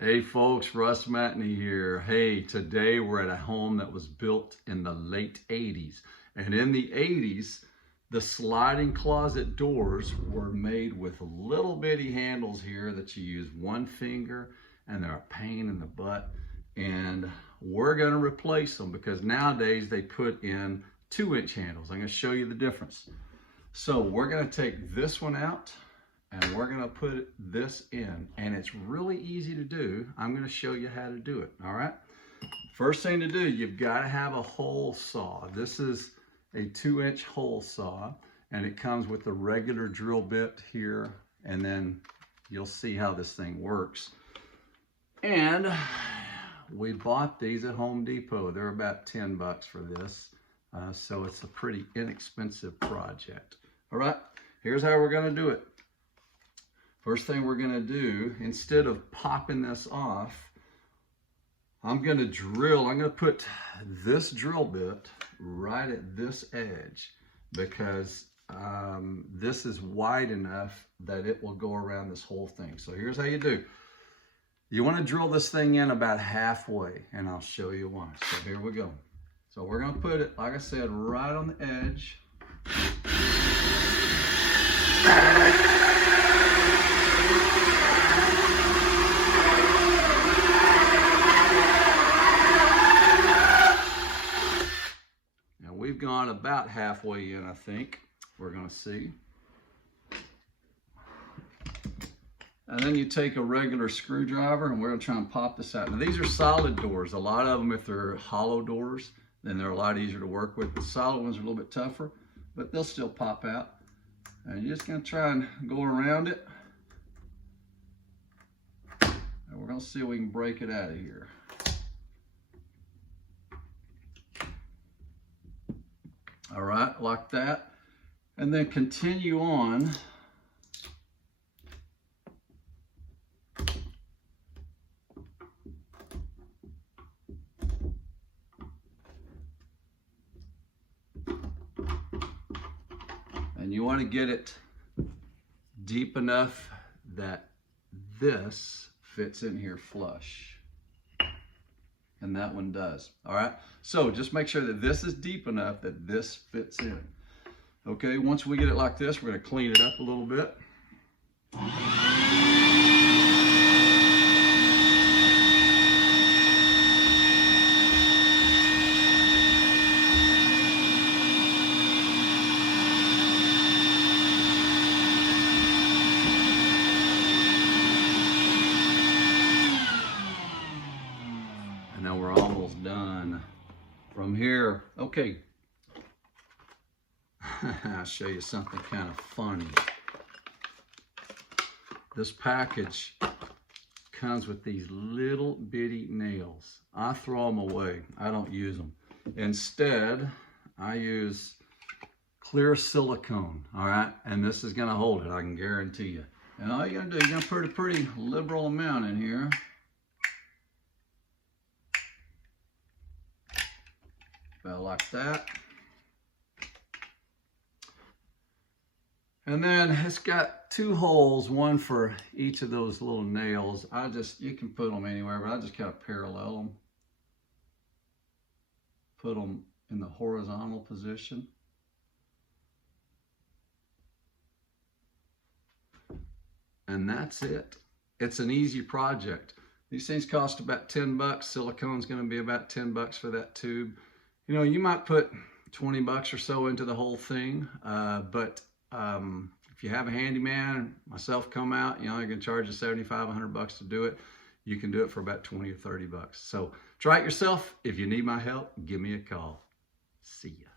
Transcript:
Hey folks, Russ Matney here. Hey, today we're at a home that was built in the late 80s. And in the 80s, the sliding closet doors were made with little bitty handles here that you use one finger, and they're a pain in the butt. And we're gonna replace them because nowadays they put in 2-inch handles. I'm gonna show you the difference. So we're gonna take this one out and we're gonna put this in, and it's really easy to do. I'm gonna show you how to do it, all right? First thing to do, you've gotta have a hole saw. This is a 2-inch hole saw, and it comes with a regular drill bit here, and then you'll see how this thing works. And we bought these at Home Depot. They're about 10 bucks for this, so it's a pretty inexpensive project. All right, here's how we're gonna do it. First thing we're gonna do, instead of popping this off, I'm gonna put this drill bit right at this edge because this is wide enough that it will go around this whole thing. So here's how you do. You wanna drill this thing in about halfway, and I'll show you why. So here we go. So we're gonna put it, like I said, right on the edge. We've gone about halfway in, I think. We're gonna see. And then you take a regular screwdriver and we're gonna try and pop this out. Now these are solid doors. A lot of them, if they're hollow doors, then they're a lot easier to work with. The solid ones are a little bit tougher, but they'll still pop out. And you're just gonna try and go around it. And we're gonna see if we can break it out of here. All right, like that. And then continue on. And you want to get it deep enough that this fits in here flush. And that one does. All right, so just make sure that this is deep enough that this fits in. Okay, once we get it like this, we're going to clean it up a little bit. Now we're almost done. From here, okay, I'll show you something kind of funny. This package comes with these little bitty nails. I throw them away. I don't use them. Instead, I use clear silicone, all right? And this is gonna hold it, I can guarantee you. And all you're gonna do, you're gonna put a pretty liberal amount in here. About like that. And then it's got 2 holes, one for each of those little nails. You can put them anywhere, but I just kind of parallel them. Put them in the horizontal position. And that's it. It's an easy project. These things cost about 10 bucks. Silicone's gonna be about 10 bucks for that tube. You know, you might put 20 bucks or so into the whole thing, but if you have a handyman, myself come out, you know, you can charge you 75, 100 bucks to do it. You can do it for about 20 or 30 bucks. So try it yourself. If you need my help, give me a call. See ya.